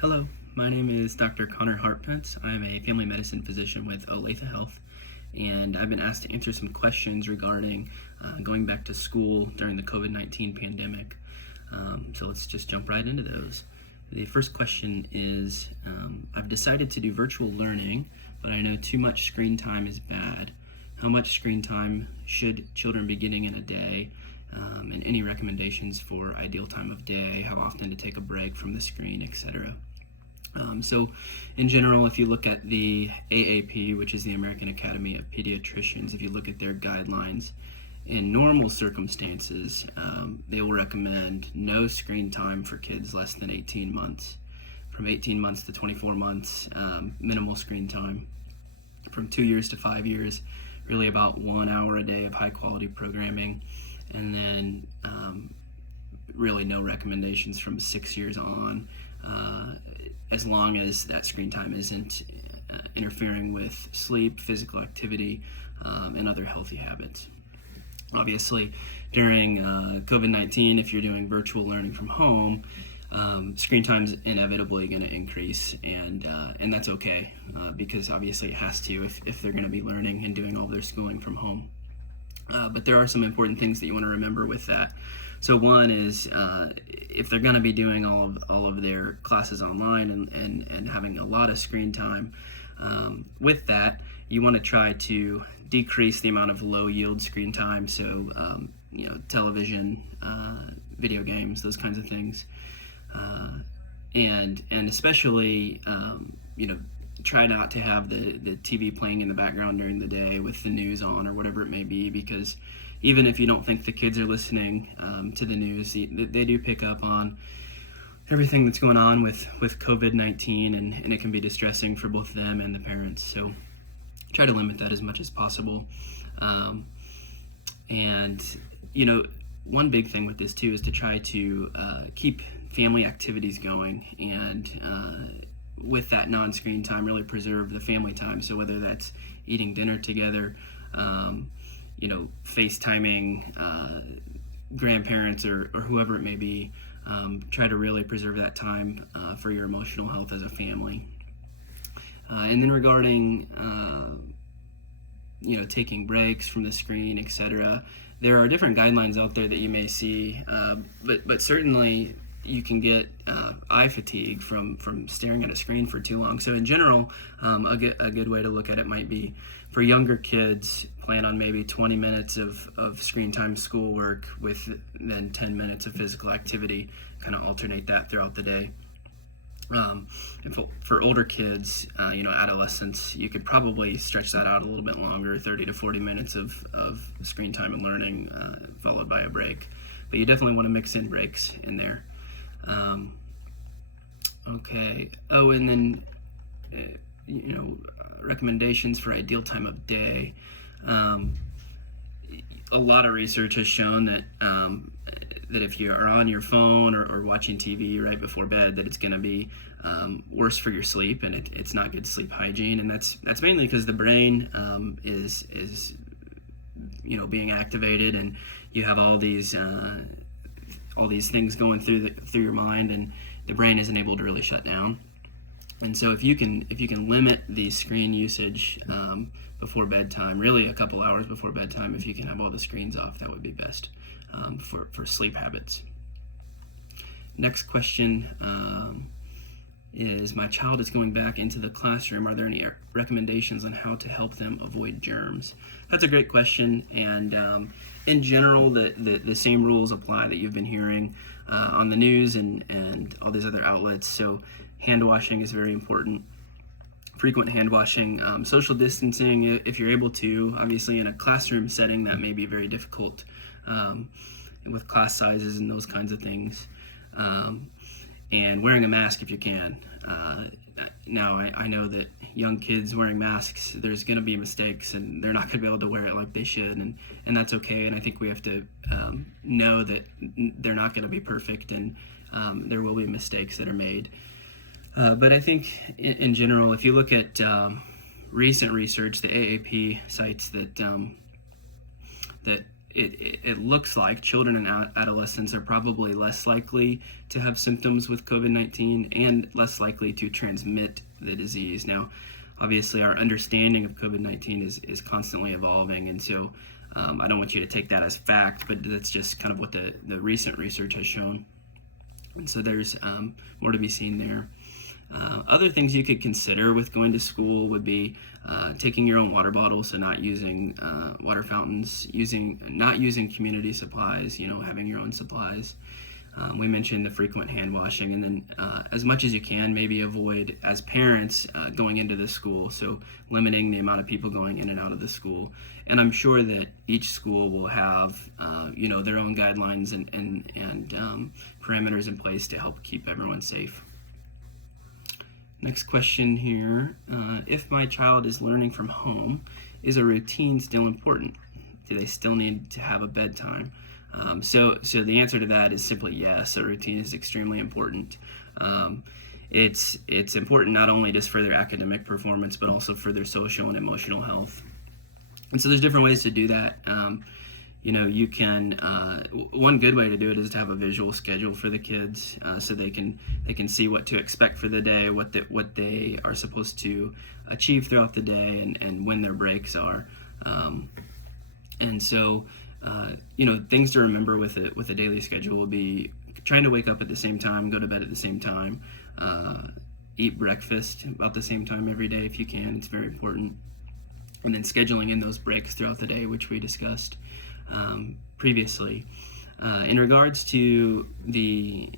Hello, my name is Dr. Connor Hartpence. I'm a family medicine physician with Olathe Health, and I've been asked to answer some questions regarding going back to school during the COVID-19 pandemic. So let's just jump right into those. The first question is, I've decided to do virtual learning, but I know too much screen time is bad. How much screen time should children be getting in a day? And any recommendations for ideal time of day, how often to take a break from the screen, etc. So in general, if you look at the AAP, which is the American Academy of Pediatricians, if you look at their guidelines, in normal circumstances, they will recommend no screen time for kids less than 18 months. From 18 months to 24 months, minimal screen time. From 2 years to 5 years, really about 1 hour a day of high quality programming. And then really no recommendations from 6 years on, as long as that screen time isn't interfering with sleep, physical activity, and other healthy habits. Obviously, during COVID-19, if you're doing virtual learning from home, screen time's inevitably going to increase, and that's okay, because obviously it has to if they're going to be learning and doing all their schooling from home. But there are some important things that you want to remember with that. So one is if they're going to be doing all of their classes online and having a lot of screen time, with that, you want to try to decrease the amount of low yield screen time. So television, video games, those kinds of things, and especially try not to have the TV playing in the background during the day with the news on or whatever it may be, because even if you don't think the kids are listening to the news, they do pick up on everything that's going on with COVID-19, and it can be distressing for both them and the parents. So try to limit that as much as possible. And one big thing with this too is to try to keep family activities going, and with that non-screen time, really preserve the family time. So whether that's eating dinner together, FaceTiming grandparents or whoever it may be, try to really preserve that time for your emotional health as a family. And then regarding taking breaks from the screen, etc., there are different guidelines out there that you may see, but certainly you can get eye fatigue from staring at a screen for too long. So in general, a good way to look at it might be, for younger kids, plan on maybe 20 minutes of screen time schoolwork with then 10 minutes of physical activity, kind of alternate that throughout the day. And for older kids, adolescents, you could probably stretch that out a little bit longer, 30 to 40 minutes of screen time and learning, followed by a break. But you definitely want to mix in breaks in there. Okay. Oh, and then, recommendations for ideal time of day. A lot of research has shown that that if you are on your phone or watching TV right before bed, that it's going to be worse for your sleep, and it's not good sleep hygiene. And that's mainly because the brain is being activated, and you have all these things going through your mind, and the brain isn't able to really shut down. And so if you can limit the screen usage before bedtime, really a couple hours before bedtime, if you can have all the screens off, that would be best for sleep habits. Next question is, my child is going back into the classroom. Are there any recommendations on how to help them avoid germs? That's a great question, and in general, the same rules apply that you've been hearing on the news and all these other outlets. So hand washing is very important. Frequent hand washing, social distancing, if you're able to. Obviously, in a classroom setting, that may be very difficult with class sizes and those kinds of things. And wearing a mask if you can. Now, I know that young kids wearing masks, there's going to be mistakes, and they're not going to be able to wear it like they should, and that's okay. And I think we have to know that they're not going to be perfect, and there will be mistakes that are made. But I think in general, if you look at recent research, the AAP cites that it looks like children and adolescents are probably less likely to have symptoms with COVID-19 and less likely to transmit the disease. Now, obviously, our understanding of COVID-19 is constantly evolving, and so I don't want you to take that as fact, but that's just kind of what the recent research has shown. And so there's more to be seen there. Other things you could consider with going to school would be taking your own water bottle, so not using water fountains, not using community supplies, having your own supplies. We mentioned the frequent hand washing, and then as much as you can, maybe avoid, as parents, going into the school, so limiting the amount of people going in and out of the school. And I'm sure that each school will have their own guidelines and parameters in place to help keep everyone safe. Next question here, if my child is learning from home, is a routine still important? Do they still need to have a bedtime? So the answer to that is simply yes. A routine is extremely important. It's important not only just for their academic performance, but also for their social and emotional health. And so there's different ways to do that. You can one good way to do it is to have a visual schedule for the kids, so they can see what to expect for the day, what they are supposed to achieve throughout the day, and when their breaks are. And so things to remember with a daily schedule will be trying to wake up at the same time, go to bed at the same time, eat breakfast about the same time every day if you can. It's very important. And then scheduling in those breaks throughout the day, which we discussed previously. In regards to the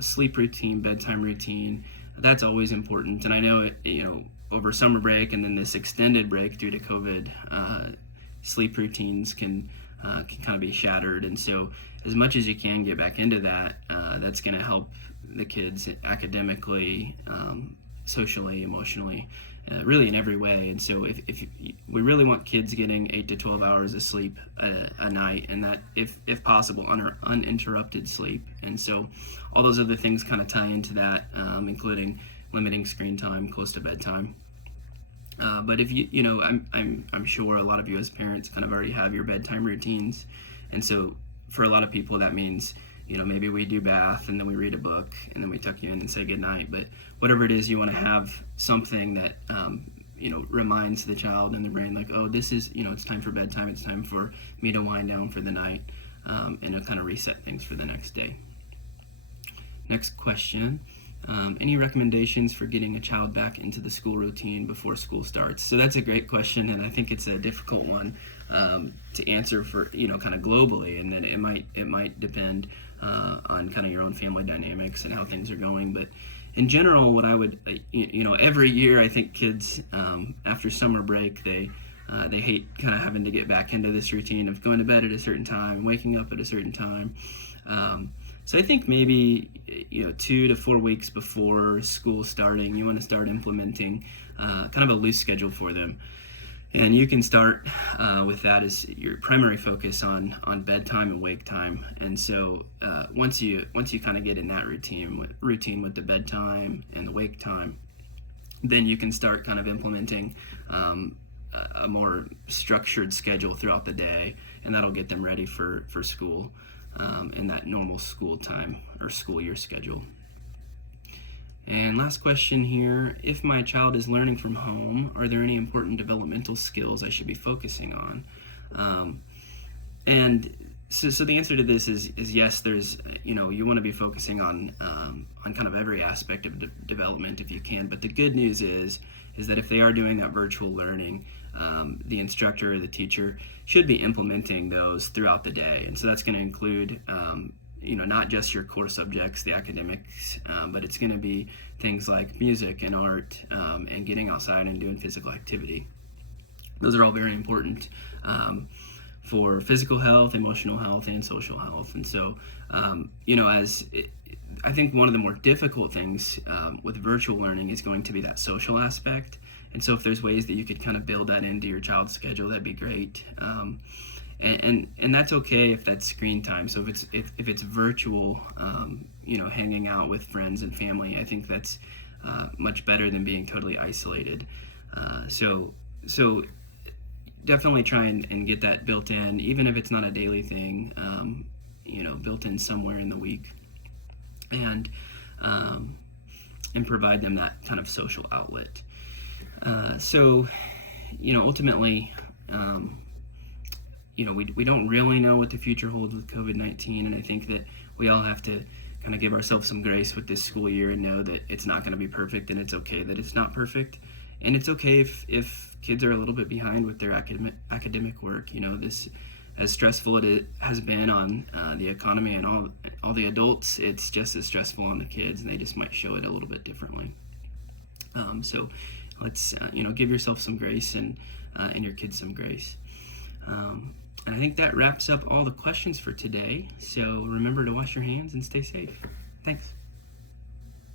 sleep routine, bedtime routine, that's always important. And I know over summer break and then this extended break due to COVID, sleep routines can kind of be shattered. And so as much as you can get back into that, that's going to help the kids academically, socially, emotionally, really in every way. And so if we really want kids getting 8 to 12 hours of sleep a night, and that if possible uninterrupted sleep. And so all those other things kind of tie into that, including limiting screen time close to bedtime. But if I'm sure a lot of you as parents kind of already have your bedtime routines, and so for a lot of people that means maybe we do bath and then we read a book and then we tuck you in and say goodnight. But whatever it is, you want to have something that reminds the child and the brain, like, oh, this is it's time for bedtime. It's time for me to wind down for the night, and it'll kind of reset things for the next day. Next question. Any recommendations for getting a child back into the school routine before school starts? So that's a great question, and I think it's a difficult one to answer for kind of globally, and then it might depend on kind of your own family dynamics and how things are going. But in general, what I would every year I think kids after summer break they hate kind of having to get back into this routine of going to bed at a certain time, waking up at a certain time. So I think maybe 2 to 4 weeks before school starting, you want to start implementing kind of a loose schedule for them, and you can start with that as your primary focus on bedtime and wake time. And so once you kind of get in that routine with the bedtime and the wake time, then you can start kind of implementing a more structured schedule throughout the day, and that'll get them ready for school. In that normal school time or school year schedule. And last question here, if my child is learning from home, are there any important developmental skills I should be focusing on? And so the answer to this is yes. There's you want to be focusing on kind of every aspect of development if you can. But the good news is that if they are doing that virtual learning, the instructor or the teacher should be implementing those throughout the day. And so that's going to include not just your core subjects, the academics, but it's going to be things like music and art, and getting outside and doing physical activity. Those are all very important for physical health, emotional health, and social health. And so I think one of the more difficult things with virtual learning is going to be that social aspect. And so if there's ways that you could kind of build that into your child's schedule, that'd be great. And that's okay if that's screen time. So if it's virtual, hanging out with friends and family, I think that's much better than being totally isolated. So definitely try and get that built in, even if it's not a daily thing, built in somewhere in the week, and and provide them that kind of social outlet. Ultimately, we don't really know what the future holds with COVID-19, and I think that we all have to kind of give ourselves some grace with this school year and know that it's not going to be perfect, and it's okay that it's not perfect. And it's okay if kids are a little bit behind with their academic work. This, as stressful it has been on the economy and all the adults, it's just as stressful on the kids, and they just might show it a little bit differently. So let's give yourself some grace and your kids some grace. And I think that wraps up all the questions for today. So remember to wash your hands and stay safe. Thanks.